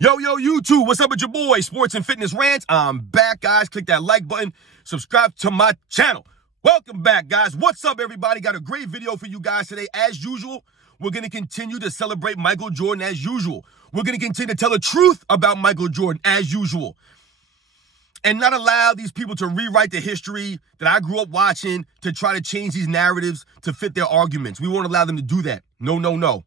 Yo, YouTube, what's up with your boy, Sports and Fitness Rants? I'm back, guys. Click that like button. Subscribe to my channel. Welcome back, guys. What's up, everybody? Got a great video for you guys today. As usual, we're going to continue to celebrate Michael Jordan as usual. We're going to continue to tell the truth about Michael Jordan as usual. And not allow these people to rewrite the history that I grew up watching to try to change these narratives to fit their arguments. We won't allow them to do that. No.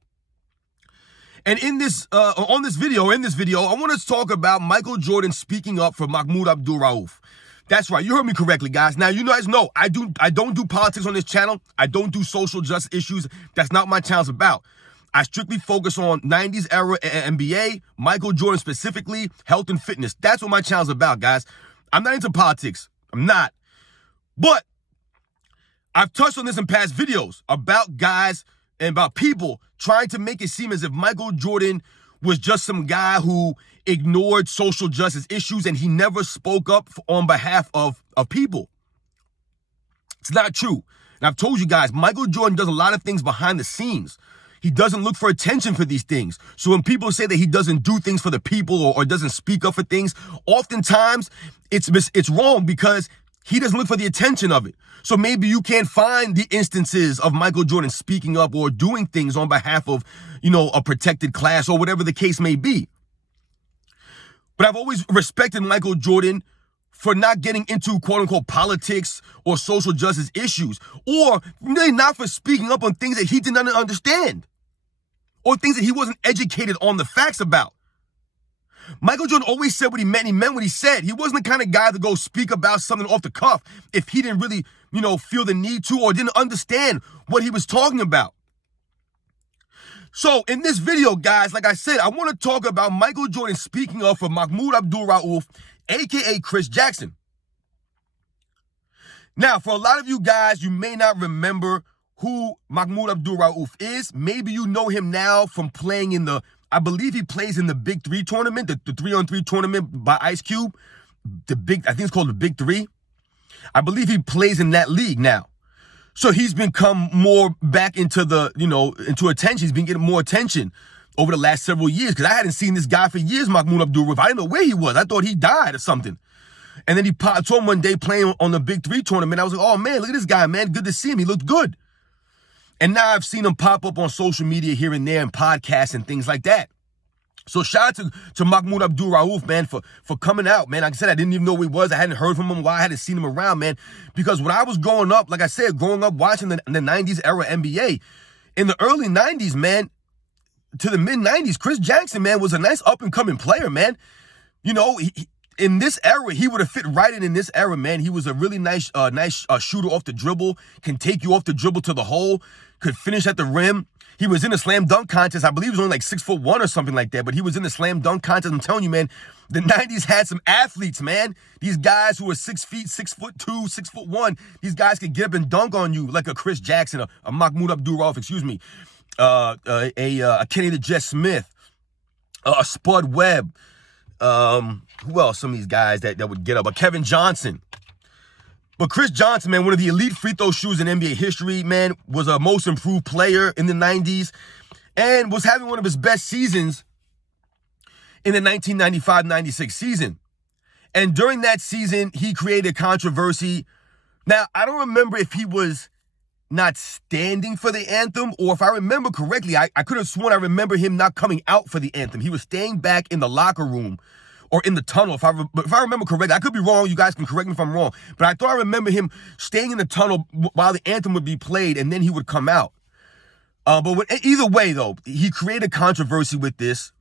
And in this, in this video, I want to talk about Michael Jordan speaking up for Mahmoud AbdulRauf. That's right, you heard me correctly, guys. Now, you guys know I don't do politics on this channel. I don't do social justice issues. That's not what my channel's about. I strictly focus on 90s era NBA, Michael Jordan specifically, health and fitness. That's what my channel's about, guys. I'm not into politics. I'm not. But I've touched on this in past videos about guys and about people trying to make it seem as if Michael Jordan was just some guy who ignored social justice issues and he never spoke up on behalf of people. It's not true. And I've told you guys, Michael Jordan does a lot of things behind the scenes. He doesn't look for attention for these things. So when people say that he doesn't do things for the people or doesn't speak up for things, oftentimes it's wrong because he doesn't look for the attention of it. So maybe you can't find the instances of Michael Jordan speaking up or doing things on behalf of, a protected class or whatever the case may be. But I've always respected Michael Jordan for not getting into quote unquote politics or social justice issues, or really not for speaking up on things that he didn't understand or things that he wasn't educated on the facts about. Michael Jordan always said what he meant. He meant what he said. He wasn't the kind of guy to go speak about something off the cuff if he didn't really, feel the need to or didn't understand what he was talking about. So in this video, guys, like I said, I want to talk about Michael Jordan speaking up for Mahmoud AbdulRauf, a.k.a. Chris Jackson. Now, for a lot of you guys, you may not remember who Mahmoud AbdulRauf is. Maybe you know him now from playing in I believe he plays in the Big 3 tournament, the 3-on-3 tournament by Ice Cube. I think it's called the Big 3. I believe he plays in that league now. So he's become more back into into attention. He's been getting more attention over the last several years because I hadn't seen this guy for years, Mahmoud AbdulRauf. I didn't know where he was. I thought he died or something. And then he popped on one day playing on the Big 3 tournament. I was like, oh, man, look at this guy, man. Good to see him. He looked good. And now I've seen him pop up on social media here and there and podcasts and things like that. So shout out to Mahmoud AbdulRauf, man, for coming out, man. Like I said, I didn't even know who he was. I hadn't heard from him while I hadn't seen him around, man. Because when I was growing up, like I said, watching the 90s era NBA, in the early 90s, man, to the mid-90s, Chris Jackson, man, was a nice up-and-coming player, man. In this era, he would have fit right in this era, man. He was a really nice shooter off the dribble, can take you off the dribble to the hole, could finish at the rim. He was in a slam dunk contest. I believe he was only like 6'1" or something like that, but he was in the slam dunk contest. I'm telling you, man, the 90s had some athletes, man. These guys who were 6 feet, 6'2", 6'1", these guys could get up and dunk on you like a Chris Jackson, a Mahmoud AbdulRauf, excuse me, a Kenny the Jet Smith, a Spud Webb. Who else? Some of these guys that would get up, Kevin Johnson. But Chris Johnson, man, one of the elite free throw shooters in NBA history, man, was a most improved player in the 90s and was having one of his best seasons in the 1995-96 season. And during that season, he created controversy. Now, I don't remember if he was not standing for the anthem, or if I remember correctly, I could have sworn I remember him not coming out for the anthem. He was staying back in the locker room or in the tunnel. If I remember correctly, I could be wrong. You guys can correct me if I'm wrong. But I thought I remember him staying in the tunnel while the anthem would be played, and then he would come out. Either way, though, he created controversy with this,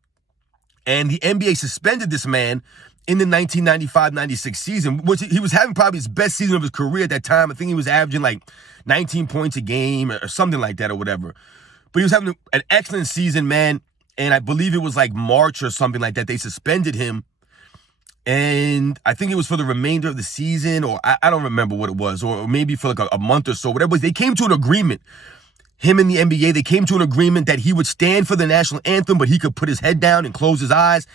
and the NBA suspended this man in the 1995-96 season, which he was having probably his best season of his career at that time. I think he was averaging like 19 points a game or something like that or whatever. But he was having an excellent season, man. And I believe it was like March or something like that. They suspended him. And I think it was for the remainder of the season, or I don't remember what it was, or maybe for like a month or so, whatever it was. They came to an agreement. Him and the NBA, they came to an agreement that he would stand for the national anthem, but he could put his head down and close his eyes.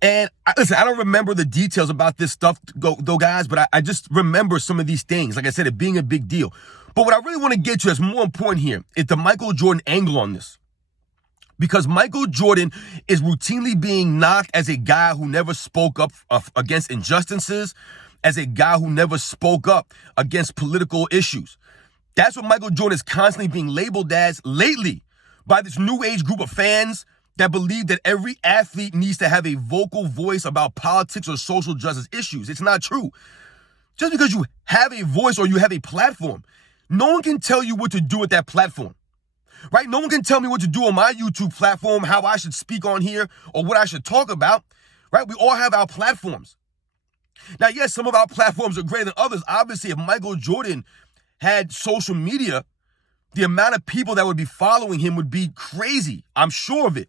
And listen, I don't remember the details about this stuff, though, guys, but I just remember some of these things. Like I said, it being a big deal. But what I really want to get to is more important here is the Michael Jordan angle on this. Because Michael Jordan is routinely being knocked as a guy who never spoke up against injustices, as a guy who never spoke up against political issues. That's what Michael Jordan is constantly being labeled as lately by this new age group of fans that believe that every athlete needs to have a vocal voice about politics or social justice issues. It's not true. Just because you have a voice or you have a platform, no one can tell you what to do with that platform, right? No one can tell me what to do on my YouTube platform, how I should speak on here or what I should talk about, right? We all have our platforms. Now, yes, some of our platforms are greater than others. Obviously, if Michael Jordan had social media, the amount of people that would be following him would be crazy. I'm sure of it.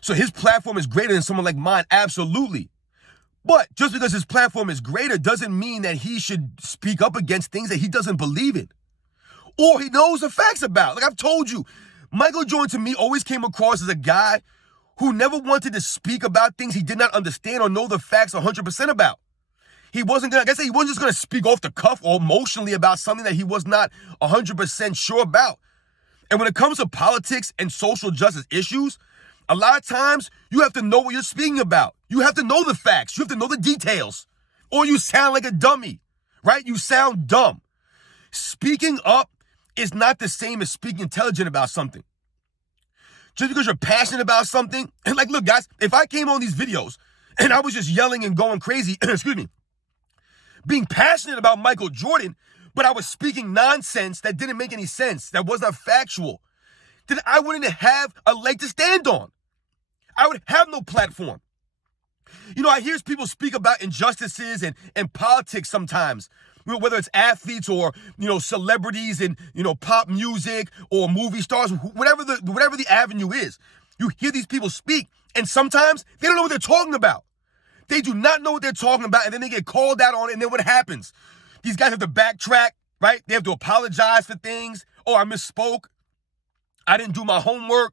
So his platform is greater than someone like mine, absolutely. But just because his platform is greater doesn't mean that he should speak up against things that he doesn't believe in or he knows the facts about. Like I've told you, Michael Jordan to me always came across as a guy who never wanted to speak about things he did not understand or know the facts 100% about. He wasn't gonna, like I said, he wasn't just gonna speak off the cuff or emotionally about something that he was not 100% sure about. And when it comes to politics and social justice issues, a lot of times you have to know what you're speaking about. You have to know the facts. You have to know the details. Or you sound like a dummy, right? You sound dumb. Speaking up is not the same as speaking intelligent about something. Just because you're passionate about something, and like, look, guys, if I came on these videos and I was just yelling and going crazy, excuse me, being passionate about Michael Jordan, but I was speaking nonsense that didn't make any sense, that was not factual, then I wouldn't have a leg to stand on. I would have no platform. You know, I hear people speak about injustices and politics sometimes, whether it's athletes or, you know, celebrities and, you know, pop music or movie stars, whatever the avenue is. You hear these people speak, and sometimes they don't know what they're talking about. They do not know what they're talking about, and then they get called out on it, and then what happens? These guys have to backtrack, right? They have to apologize for things. Oh, I misspoke. I didn't do my homework.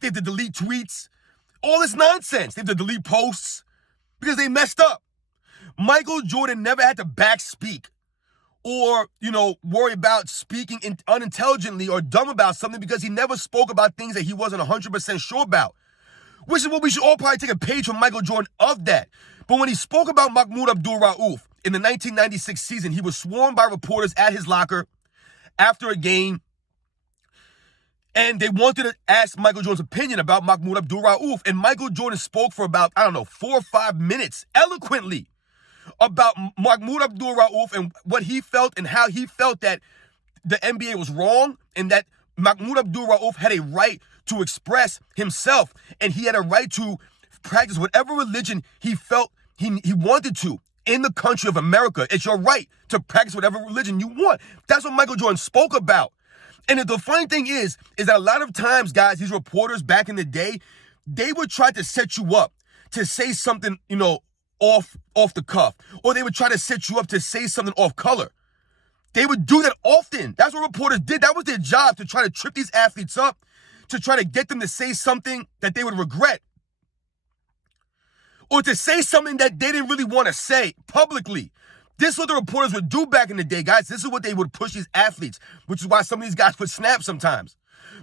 They have to delete tweets. All this nonsense. They have to delete posts because they messed up. Michael Jordan never had to backspeak or, you know, worry about speaking unintelligently or dumb about something because he never spoke about things that he wasn't 100% sure about, which is what we should all probably take a page from Michael Jordan of that. But when he spoke about Mahmoud AbdulRauf in the 1996 season, he was swarmed by reporters at his locker after a game, and they wanted to ask Michael Jordan's opinion about Mahmoud AbdulRauf. And Michael Jordan spoke for about, 4 or 5 minutes eloquently about Mahmoud AbdulRauf and what he felt and how he felt that the NBA was wrong and that Mahmoud AbdulRauf had a right to express himself and he had a right to practice whatever religion he felt he wanted to in the country of America. It's your right to practice whatever religion you want. That's what Michael Jordan spoke about. And the funny thing is that a lot of times, guys, these reporters back in the day, they would try to set you up to say something, you know, off the cuff, or they would try to set you up to say something off color. They would do that often. That's what reporters did. That was their job, to try to trip these athletes up, to try to get them to say something that they would regret, or to say something that they didn't really want to say publicly. This is what the reporters would do back in the day, guys. This is what they would push these athletes, which is why some of these guys would snap sometimes.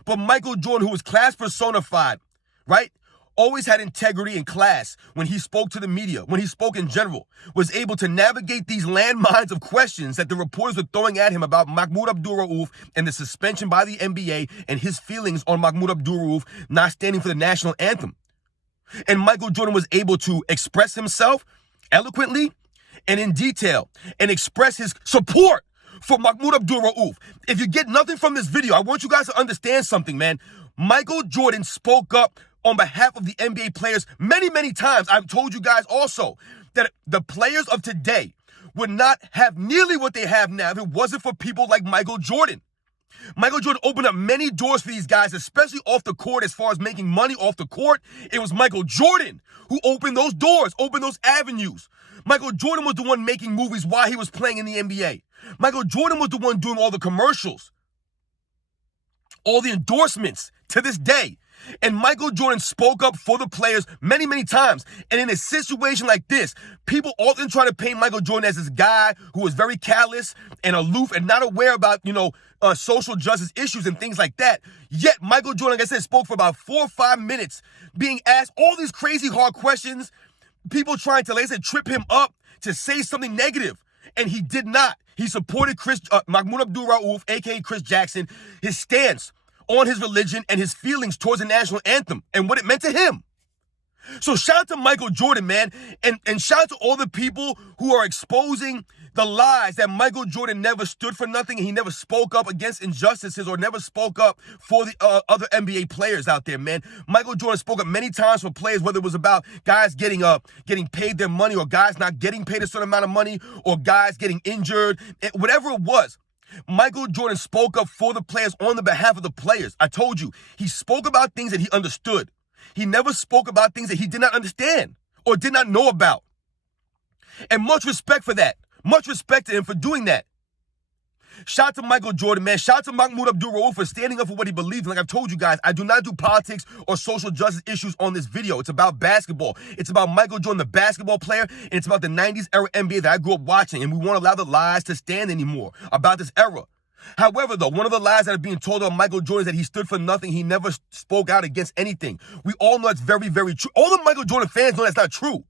But Michael Jordan, who was class personified, right, always had integrity and class when he spoke to the media, when he spoke in general, was able to navigate these landmines of questions that the reporters were throwing at him about Mahmoud AbdulRauf and the suspension by the NBA and his feelings on Mahmoud AbdulRauf not standing for the national anthem. And Michael Jordan was able to express himself eloquently and in detail and express his support for Mahmoud AbdulRauf. If you get nothing from this video, I want you guys to understand something, man. Michael Jordan spoke up on behalf of the NBA players many, many times. I've told you guys also that the players of today would not have nearly what they have now if it wasn't for people like Michael Jordan. Michael Jordan opened up many doors for these guys, especially off the court. As far as making money off the court, it was Michael Jordan who opened those doors, opened those avenues. Michael Jordan was the one making movies while he was playing in the NBA. Michael Jordan was the one doing all the commercials, all the endorsements to this day. And Michael Jordan spoke up for the players many, many times. And in a situation like this, people often try to paint Michael Jordan as this guy who was very callous and aloof and not aware about, social justice issues and things like that. Yet Michael Jordan, like I said, spoke for about 4 or 5 minutes, being asked all these crazy hard questions, people trying to, like I said, trip him up to say something negative. And he did not. He supported Mahmoud AbdulRauf, a.k.a. Chris Jackson, his stance on his religion and his feelings towards the national anthem and what it meant to him. So shout out to Michael Jordan, man, and shout out to all the people who are exposing the lies that Michael Jordan never stood for nothing and he never spoke up against injustices or never spoke up for the other NBA players out there, man. Michael Jordan spoke up many times for players, whether it was about guys getting paid their money or guys not getting paid a certain amount of money or guys getting injured, whatever it was. Michael Jordan spoke up for the players on the behalf of the players. I told you, he spoke about things that he understood. He never spoke about things that he did not understand or did not know about. And much respect for that. Much respect to him for doing that. Shout out to Michael Jordan, man. Shout out to Mahmoud AbdulRauf for standing up for what he believes in. Like I've told you guys, I do not do politics or social justice issues on this video. It's about basketball. It's about Michael Jordan, the basketball player, and it's about the 90s era NBA that I grew up watching. And we won't allow the lies to stand anymore about this era. However, though, one of the lies that are being told on Michael Jordan is that he stood for nothing. He never spoke out against anything. We all know that's very, very true. All the Michael Jordan fans know that's not true.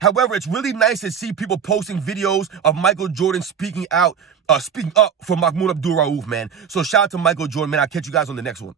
However, it's really nice to see people posting videos of Michael Jordan speaking up for Mahmoud AbdulRauf, man. So shout out to Michael Jordan, man. I'll catch you guys on the next one.